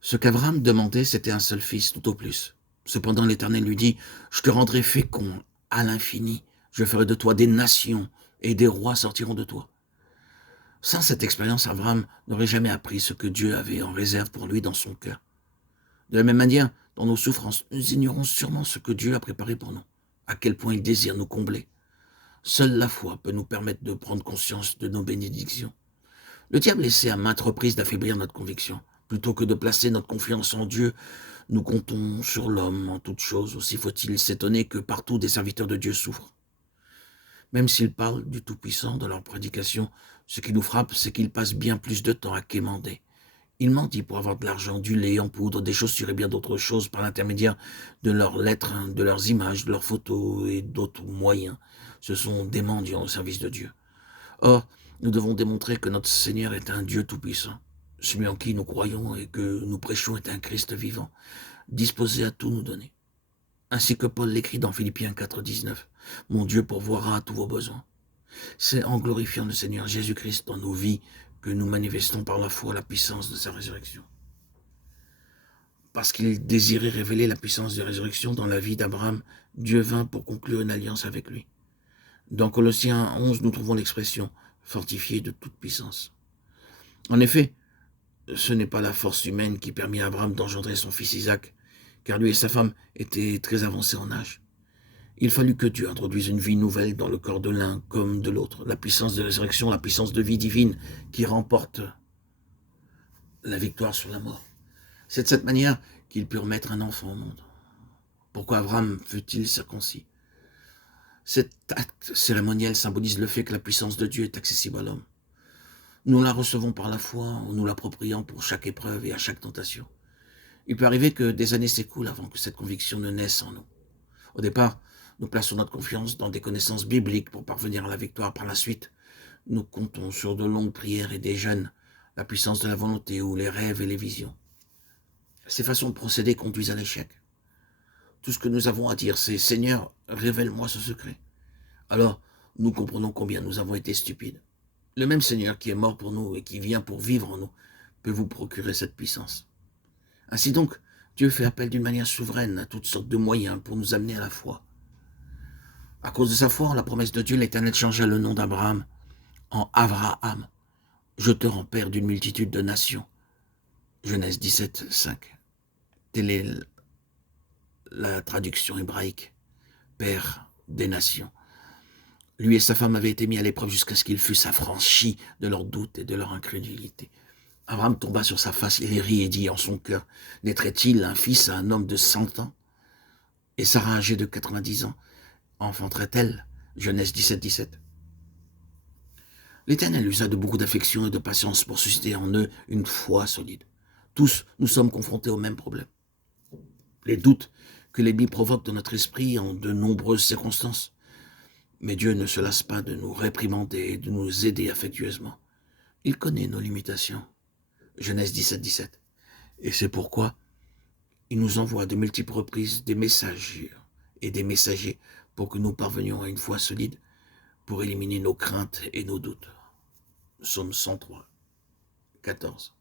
Ce qu'Abraham demandait, c'était un seul fils, tout au plus. Cependant, l'Éternel lui dit, « Je te rendrai fécond à l'infini, je ferai de toi des nations, et des rois sortiront de toi. » Sans cette expérience, Abraham n'aurait jamais appris ce que Dieu avait en réserve pour lui dans son cœur. De la même manière, dans nos souffrances, nous ignorons sûrement ce que Dieu a préparé pour nous, à quel point il désire nous combler. Seule la foi peut nous permettre de prendre conscience de nos bénédictions. Le diable essaie à maintes reprises d'affaiblir notre conviction. Plutôt que de placer notre confiance en Dieu, nous comptons sur l'homme en toutes choses. Aussi faut-il s'étonner que partout des serviteurs de Dieu souffrent. Même s'ils parlent du Tout-Puissant dans leur prédication, ce qui nous frappe, c'est qu'ils passent bien plus de temps à quémander. Ils mendient pour avoir de l'argent, du lait en poudre, des chaussures et bien d'autres choses par l'intermédiaire de leurs lettres, de leurs images, de leurs photos et d'autres moyens. Ce sont des mendiants au service de Dieu. Or, nous devons démontrer que notre Seigneur est un Dieu tout-puissant. Celui en qui nous croyons et que nous prêchons est un Christ vivant, disposé à tout nous donner. Ainsi que Paul l'écrit dans Philippiens 4, 19. « Mon Dieu pourvoira à tous vos besoins. » C'est en glorifiant le Seigneur Jésus-Christ dans nos vies que nous manifestons par la foi la puissance de sa résurrection. Parce qu'il désirait révéler la puissance de résurrection dans la vie d'Abraham, Dieu vint pour conclure une alliance avec lui. Dans Colossiens 11, nous trouvons l'expression « fortifié de toute puissance ». En effet, ce n'est pas la force humaine qui permit à Abraham d'engendrer son fils Isaac, car lui et sa femme étaient très avancés en âge. Il fallut que Dieu introduise une vie nouvelle dans le corps de l'un comme de l'autre, la puissance de résurrection, la puissance de vie divine qui remporte la victoire sur la mort. C'est de cette manière qu'ils purent mettre un enfant au monde. Pourquoi Abraham fut-il circoncis? Cet acte cérémoniel symbolise le fait que la puissance de Dieu est accessible à l'homme. Nous la recevons par la foi en nous l'appropriant pour chaque épreuve et à chaque tentation. Il peut arriver que des années s'écoulent avant que cette conviction ne naisse en nous. Au départ, nous plaçons notre confiance dans des connaissances bibliques pour parvenir à la victoire. Par la suite, nous comptons sur de longues prières et des jeûnes, la puissance de la volonté ou les rêves et les visions. Ces façons de procéder conduisent à l'échec. Tout ce que nous avons à dire, c'est « Seigneur, révèle-moi ce secret ». Alors, nous comprenons combien nous avons été stupides. Le même Seigneur qui est mort pour nous et qui vient pour vivre en nous peut vous procurer cette puissance. Ainsi donc, Dieu fait appel d'une manière souveraine à toutes sortes de moyens pour nous amener à la foi. À cause de sa foi en la promesse de Dieu, l'Éternel changea le nom d'Abraham en Avraham. Je te rends père d'une multitude de nations. Genèse 17, 5. Telle est la traduction hébraïque. Père des nations. Lui et sa femme avaient été mis à l'épreuve jusqu'à ce qu'ils fussent affranchis de leurs doutes et de leur incrédulité. Abraham tomba sur sa face, il rit et dit en son cœur, naîtrait-il un fils à un homme de 100 ans? Et Sarah, âgée de 90 ans, enfanterait-elle? Genèse 17, 17. L'Éternel usa de beaucoup d'affection et de patience pour susciter en eux une foi solide. Tous, nous sommes confrontés au même problème. Les doutes que les Bibles provoquent dans notre esprit en de nombreuses circonstances. Mais Dieu ne se lasse pas de nous réprimander et de nous aider affectueusement. Il connaît nos limitations. Genèse 17, 17. Et c'est pourquoi il nous envoie de multiples reprises des messages et des messagers pour que nous parvenions à une foi solide, pour éliminer nos craintes et nos doutes. Psaume 103, 14.